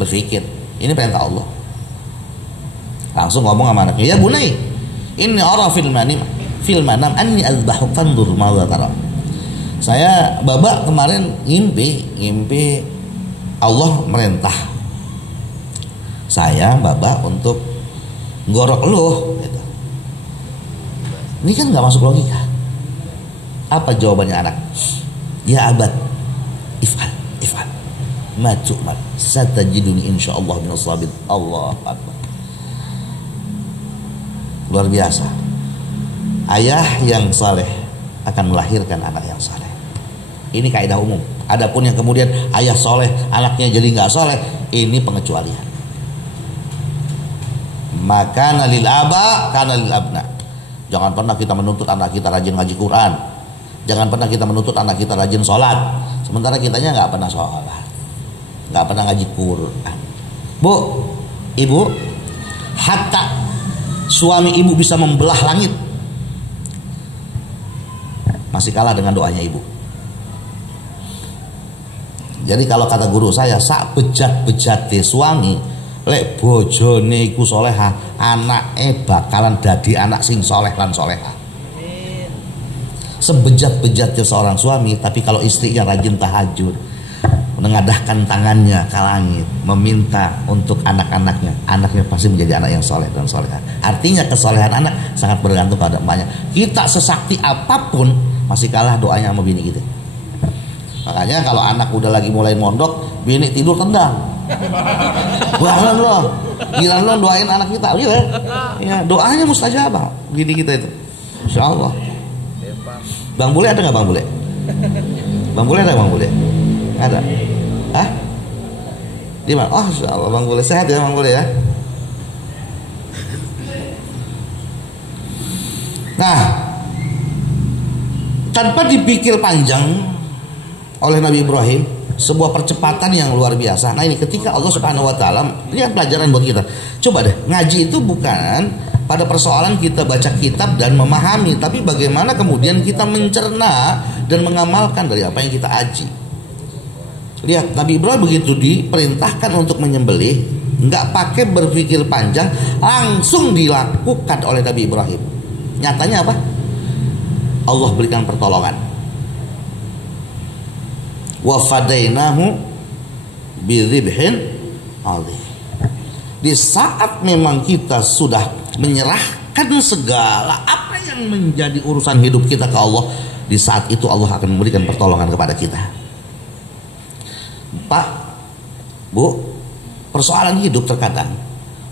berpikir. Ini perintah Allah. Langsung ngomong sama anaknya, "Ya bunai, inni ara fil manam anni azbahuk fanzur madza tara." Saya babak kemarin ngimpi Allah merintah saya babak untuk gorok lu gitu. Ini kan nggak masuk logika. Apa jawabannya anak? Ya abad, if'al ma tu'mar satajiduni insyaallah minas sabirin. Allah Akbar. Luar biasa. Ayah yang saleh akan melahirkan anak yang saleh. Ini kaidah umum. Adapun yang kemudian ayah soleh, anaknya jadi nggak soleh, ini pengecualian. Maka nalil aba, kana lil abna. Jangan pernah kita menuntut anak kita rajin ngaji Quran. Jangan pernah kita menuntut anak kita rajin sholat. Sementara kitanya nggak pernah sholat, nggak pernah ngaji Quran. Bu, ibu, hatta suami ibu bisa membelah langit, masih kalah dengan doanya ibu. Jadi kalau kata guru saya, sak bejat-bejate suami lek bojone iku soleha, anake bakalan dadi anak sing soleh lan soleha. Sebejat-bejatnya seorang suami, tapi kalau istrinya rajin tahajud, menengadahkan tangannya ke langit, meminta untuk anak-anaknya, anaknya pasti menjadi anak yang soleh dan soleha. Artinya kesolehan anak sangat bergantung pada emaknya. Kita sesakti apapun masih kalah doanya sama bini kita. Makanya kalau anak udah lagi mulai mondok, bini tidur tendang. Bangun loh, gila lo doain anak kita, gitu ya. Ya doanya mustajabah bini kita itu, insya Allah. Bang Bule ada nggak Bang Bule? Bang Bule ada Bang Bule? Ada? Hah? Di mana? Oh, insya Allah Bang Bule sehat ya Bang Bule ya. Nah, tanpa dipikir panjang oleh Nabi Ibrahim, sebuah percepatan yang luar biasa. Nah ini ketika Allah Subhanahu wa taala, lihat pelajaran buat kita. Coba deh, ngaji itu bukan pada persoalan kita baca kitab dan memahami, tapi bagaimana kemudian kita mencerna dan mengamalkan dari apa yang kita aji. Lihat, Nabi Ibrahim begitu diperintahkan untuk menyembelih, nggak pakai berpikir panjang, langsung dilakukan oleh Nabi Ibrahim. Nyatanya apa? Allah berikan pertolongan. Wa fadainahu bidzibhin adzim. Di saat memang kita sudah menyerahkan segala apa yang menjadi urusan hidup kita ke Allah, di saat itu Allah akan memberikan pertolongan kepada kita. Pak, Bu, persoalan hidup terkadang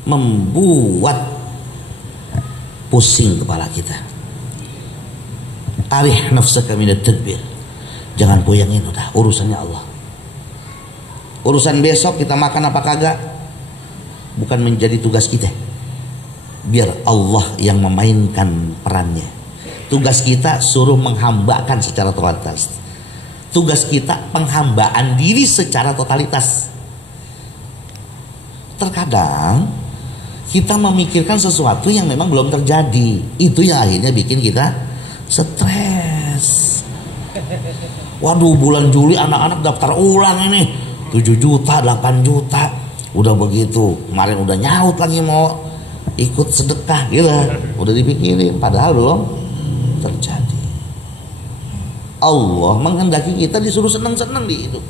membuat pusing kepala kita. Arih nafsaka minat tadbir. Jangan puyengin, udah urusannya Allah. Urusan besok kita makan apa kagak bukan menjadi tugas kita. Biar Allah yang memainkan perannya. Tugas kita suruh menghambakan secara totalitas. Tugas kita penghambaan diri secara totalitas. Terkadang kita memikirkan sesuatu yang memang belum terjadi. Itu yang akhirnya bikin kita stres. Waduh, bulan Juli anak-anak daftar ulang ini 7 juta, 8 juta. Udah begitu, kemarin udah nyaut lagi mau ikut sedekah gitu. Udah dipikirin, padahal belum terjadi. Allah menghendaki kita disuruh senang-senang di hidup.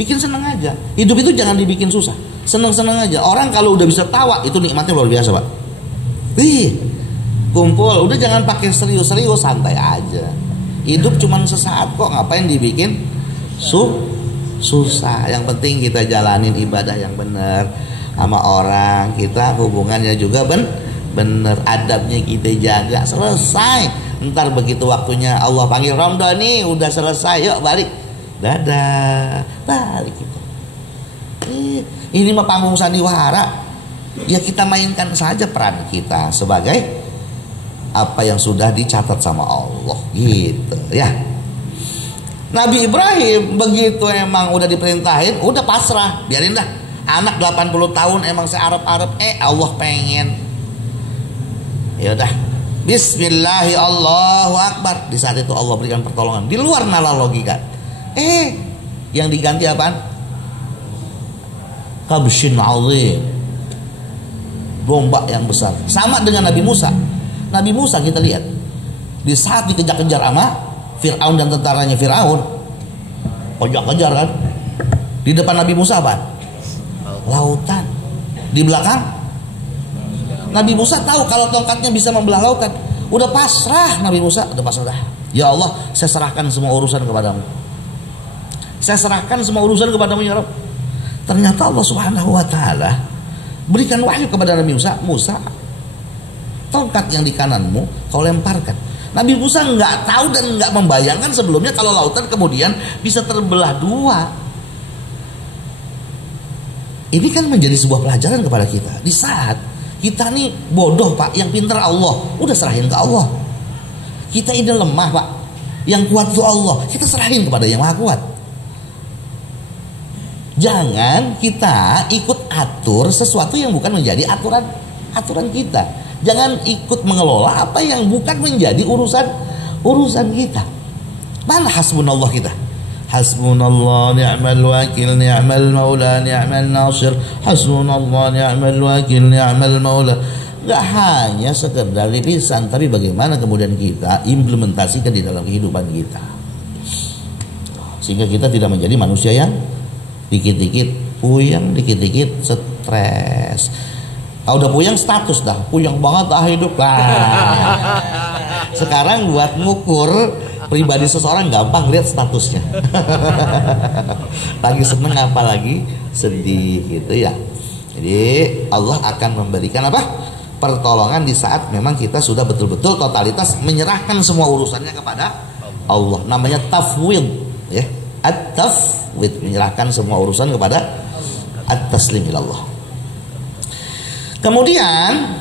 Bikin senang aja. Hidup itu jangan dibikin susah. Senang-senang aja. Orang kalau udah bisa tawa, itu nikmatnya luar biasa, Pak. Kumpul, udah jangan pakai serius-serius, santai aja. Hidup cuma sesaat kok, ngapain dibikin susah. Yang penting kita jalanin ibadah yang benar sama orang, kita hubungannya juga benar, adabnya kita jaga, selesai. Ntar begitu waktunya Allah panggil Ramadan nih, udah selesai, yuk balik, dadah, balik kita. Ini mah panggung sandiwara, ya kita mainkan saja peran kita sebagai apa yang sudah dicatat sama Allah gitu ya. Nabi Ibrahim begitu emang udah diperintahin, udah pasrah, biarin dah. Anak 80 tahun emang saya Arab-Arab, Allah pengen. Ya udah. Bismillahi Allahu Akbar. Di saat itu Allah berikan pertolongan di luar nalar logika. Yang diganti apaan? Kabshin azim. Domba yang besar. Sama dengan Nabi Musa. Nabi Musa kita lihat di saat dikejar-kejar sama Fir'aun dan tentaranya Fir'aun, kejar-kejar kan. Di depan Nabi Musa apa? Lautan. Di belakang Nabi Musa tahu kalau tongkatnya bisa membelah lautan. Udah pasrah Nabi Musa, udah pasrah. Ya Allah, saya serahkan semua urusan kepadamu. Saya serahkan semua urusan kepadamu ya Rabb. Ternyata Allah Subhanahu wa taala berikan wahyu kepada Nabi Musa, Musa, tongkat yang di kananmu kau lemparkan. Nabi Musa nggak tahu dan nggak membayangkan sebelumnya kalau lautan kemudian bisa terbelah dua. Ini kan menjadi sebuah pelajaran kepada kita. Di saat kita nih bodoh Pak, yang pintar Allah, udah serahin ke Allah. Kita ini lemah Pak, yang kuat itu Allah, kita serahin kepada yang maha kuat. Jangan kita ikut atur sesuatu yang bukan menjadi aturan kita. Jangan ikut mengelola apa yang bukan menjadi urusan kita. Mana hasbunallah kita? Hasbunallah ni'mal wakil, ni'mal maula, ni'mal nasir. Hasbunallah ni'mal wakil, ni'mal maula. Gak hanya sekedar di lisan, tapi bagaimana kemudian kita implementasikan di dalam kehidupan kita, sehingga kita tidak menjadi manusia yang dikit-dikit puyeng, dikit-dikit stres. Kalau udah puyeng status dah, puyeng banget hidup. Sekarang buat ngukur pribadi seseorang gampang, lihat statusnya. Lagi seneng apa lagi sedih gitu ya. Jadi Allah akan memberikan apa? Pertolongan di saat memang kita sudah betul-betul totalitas menyerahkan semua urusannya kepada Allah. Namanya tafwid ya. At-tafwid, menyerahkan semua urusan kepada at-taslim ilallah. Kemudian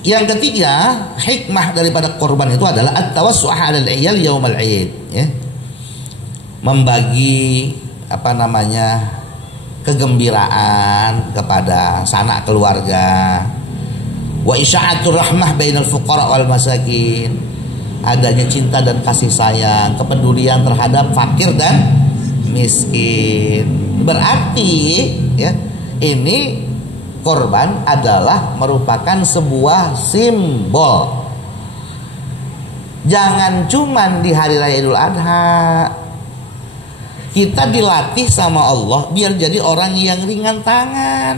Yang ketiga, hikmah daripada korban itu adalah at-tawassu' 'alal 'iyal yaumal 'id, ya. Membagi kegembiraan kepada sanak keluarga. Wa isya'atur rahmah bainal fuqara wal masakin. Adanya cinta dan kasih sayang, kepedulian terhadap fakir dan miskin. Berarti ya, ini korban adalah merupakan sebuah simbol. Jangan cuman di hari raya Idul Adha. Kita dilatih sama Allah biar jadi orang yang ringan tangan.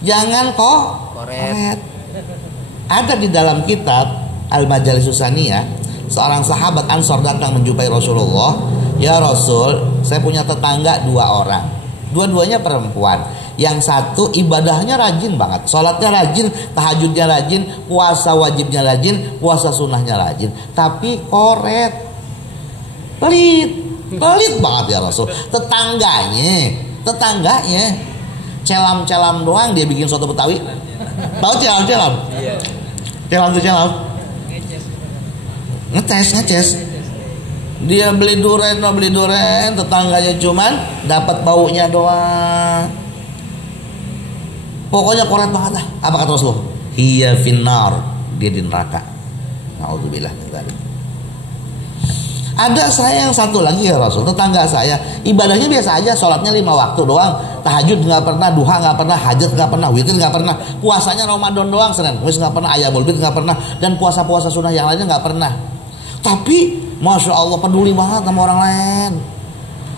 Jangan koret. Ada di dalam kitab Al-Majalisus Tsaniyah, seorang sahabat Ansor datang menjumpai Rasulullah. Ya Rasul, saya punya tetangga 2 orang. Dua-duanya perempuan. Yang satu ibadahnya rajin banget, sholatnya rajin, tahajudnya rajin, puasa wajibnya rajin, puasa sunnahnya rajin. Tapi koret, pelit banget ya Rasul. Tetangganya celam doang dia bikin soto Betawi. Tahu celam? Celam tuh celam. Ngeces. Dia beli duren, tetangganya cuman dapat baunya doang. Pokoknya koret banget lah. Apa kata Rasulullah? Hiya finnar, dia di neraka. Nauzubillah min dzalik. Ada saya yang satu lagi ya Rasul, tetangga saya ibadahnya biasa aja, sholatnya 5 waktu doang, tahajud nggak pernah, duha nggak pernah, hajat nggak pernah, witir nggak pernah, puasanya Ramadan doang, Senin Kamis nggak pernah, Ayyamul Bid nggak pernah, dan puasa sunnah yang lainnya nggak pernah. Tapi Masya Allah peduli banget sama orang lain.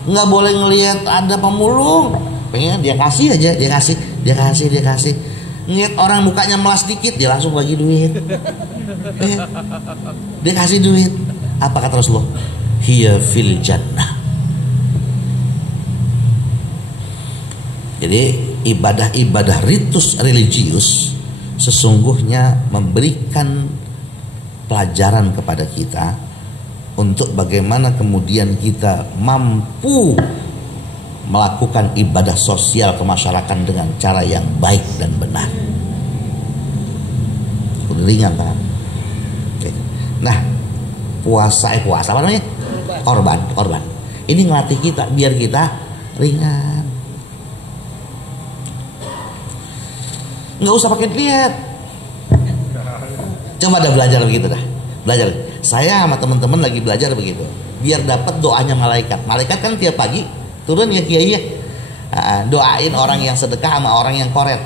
Nggak boleh ngelihat ada pemulung, pengen dia kasih aja, dia kasih. Ngeliat orang mukanya melas dikit, dia langsung bagi duit. Dia kasih duit. Apa kata Rasulullah? Hiya fil jannah. Jadi ibadah-ibadah ritus religius sesungguhnya memberikan pelajaran kepada kita untuk bagaimana kemudian kita mampu melakukan ibadah sosial kemasyarakatan dengan cara yang baik dan benar. Ringan kan? Nah, puasa apa namanya? Korban. Ini ngelatih kita biar kita ringan. Nggak usah pakai diet. Coba dah belajar begitu dah. Belajar. Saya sama teman-teman lagi belajar begitu. Biar dapat doanya malaikat. Malaikat kan tiap pagi turun ya kiai ya. Doain orang yang sedekah sama orang yang koret.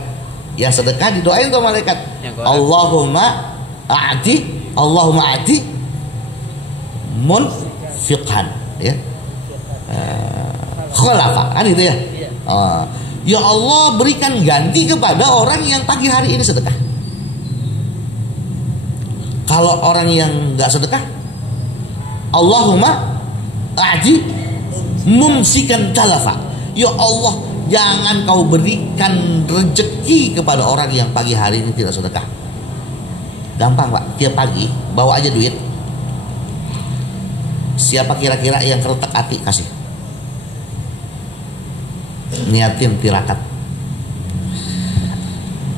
Yang sedekah didoain tuh malaikat. Allahumma a'ti munfiqhan, ya. Khulafa, kan itu ya. Ya Allah, berikan ganti kepada orang yang pagi hari ini sedekah. Kalau orang yang nggak sedekah, Allahumma a'ti mumsikan talafa. Ya Allah, jangan kau berikan rezeki kepada orang yang pagi hari ini tidak sedekah. Gampang Pak, tiap pagi bawa aja duit. Siapa kira-kira yang keretak hati, kasih. Niatin tirakat.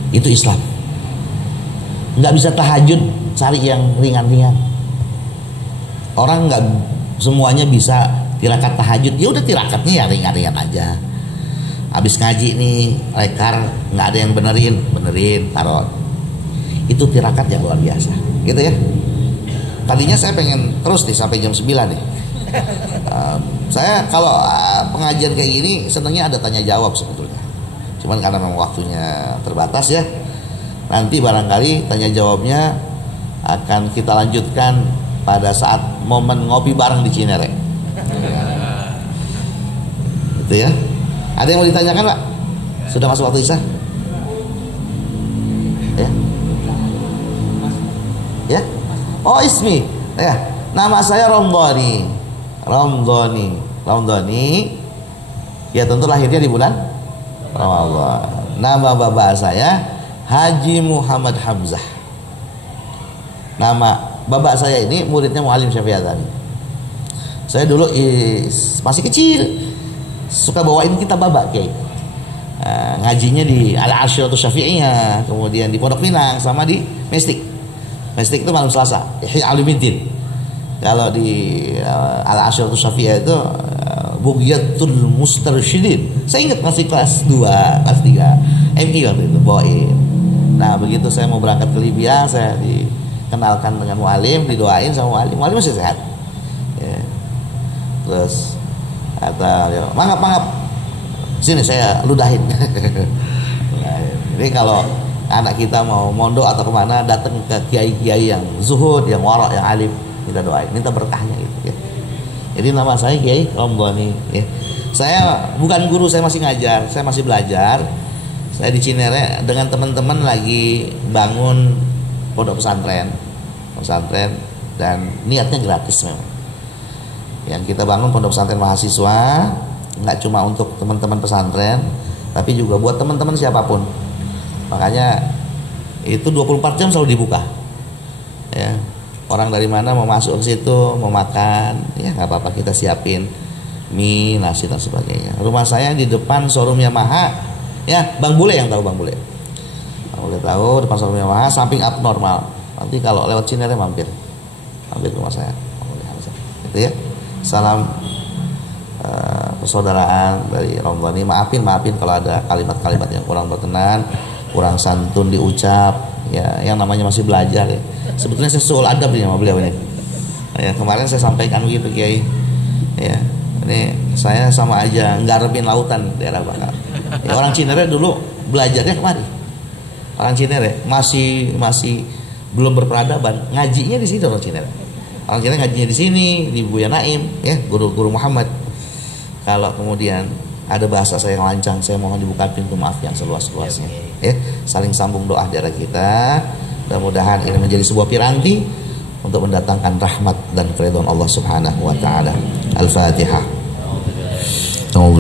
Itu Islam. Nggak bisa tahajud, cari yang ringan-ringan. Orang nggak semuanya bisa tirakat tahajud. Ya udah tirakatnya ya ringan-ringan aja. Habis ngaji nih, lekar nggak ada yang benerin, taruh. Itu tirakat yang luar biasa, gitu ya. Tadinya saya pengen terus nih sampai jam 9 nih. Saya kalau pengajian kayak gini senangnya ada tanya jawab sebetulnya. Cuman karena memang waktunya terbatas ya. Nanti barangkali tanya jawabnya akan kita lanjutkan pada saat momen ngopi bareng di Cinere. Gitu ya. Ada yang mau ditanyakan Pak? Sudah masuk waktu isya? Ya. Ya. Oh ismi. Ya. Nama saya Ramdhani. Ya tentu lahirnya di bulan Ramadan. Nama bapak saya Haji Muhammad Hamzah. Nama bapak saya ini muridnya Muallim Syafi'atani. Saya dulu masih kecil suka bawain kitab babak kayak. ngajinya di Al-Ashiratus Syafi'iyah, kemudian di Pondok Pinang, sama di Mestik. Mestik itu malam Selasa, Ihya Ulumuddin. Kalau di Al-Ashiratus Syafi'iyah itu Bughyatul Mustarsyidin. Saya ingat masih kelas 2, kelas 3 MI waktu itu bawain. Nah begitu saya mau berangkat ke Libya, saya dikenalkan dengan mualim, didoain sama mualim. Mualim masih sehat ya. Terus kata ya, mangap sini saya ludahin. Nah, jadi kalau anak kita mau mondok atau kemana, datang ke kiai-kiai yang zuhud, yang warak, yang alim, kita doain, minta berkahnya gitu ya. Jadi nama saya Kiai Romdhani ya. Saya bukan guru, saya masih ngajar, saya masih belajar. Saya di Cinere dengan teman-teman lagi bangun pondok pesantren dan niatnya gratis memang. Yang kita bangun pondok pesantren mahasiswa, nggak cuma untuk teman-teman pesantren, tapi juga buat teman-teman siapapun. Makanya itu 24 jam selalu dibuka. Ya. Orang dari mana mau masuk ke situ, mau makan, ya nggak apa-apa, kita siapin mie, nasi dan sebagainya. Rumah saya di depan showroom Yamaha, ya Bang Bule yang tahu Bang Bule. Bang Bule tahu, depan showroom Yamaha, samping Abnormal. Nanti kalau lewat Cinere mampir ke rumah saya. Itu ya. Salam persaudaraan dari Romdhani. Maafin kalau ada kalimat-kalimat yang kurang berkenan, kurang santun diucap. Ya, yang namanya masih belajar ya. Sebetulnya saya soal adab nih sama beliau ini. Ya, kemarin saya sampaikan begitu Kiai. Ya, ini saya sama aja nggarapin lautan daerah Bangka. Ya, orang Cinere dulu belajarnya kemari. Orang Cinere masih belum berperadaban, ngajinya di sini orang Cinere. Orang Cinere ngajinya di sini di Buya Naim, ya, guru Muhammad. Kalau kemudian ada bahasa saya yang lancang, saya mohon dibuka pintu maaf yang seluas-luasnya. Ya, saling sambung doa daerah kita. Mudah-mudahan ini menjadi sebuah piranti untuk mendatangkan rahmat dan keridhaan Allah Subhanahu wa taala. Al-Fatihah.